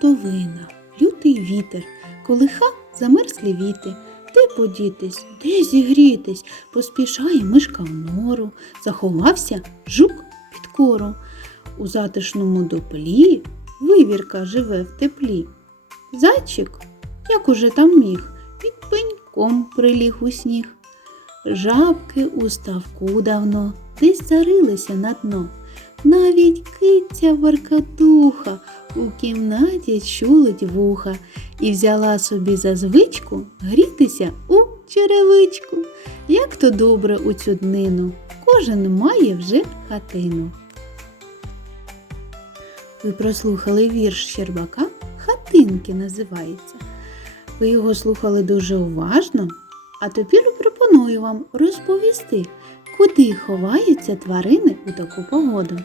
Хуртовина, лютий вітер, колиха замерзлі віти. Де подітись, де зігрітись, поспішає мишка в нору, заховався жук під кору. У затишному дуплі вивірка живе в теплі. Зайчик, як уже там міг, під пеньком приліг у сніг. Жабки у ставку давно десь зарилися на дно. Навіть киця варкатуха у кімнаті чулить вуха і взяла собі за звичку грітися у черевичку. Як то добре у цю днину, кожен має вже хатину. Ви прослухали вірш Щербака Хатинки називається. Ви його слухали дуже уважно, а тепер пропоную вам розповісти, куди ховаються тварини у таку погоду.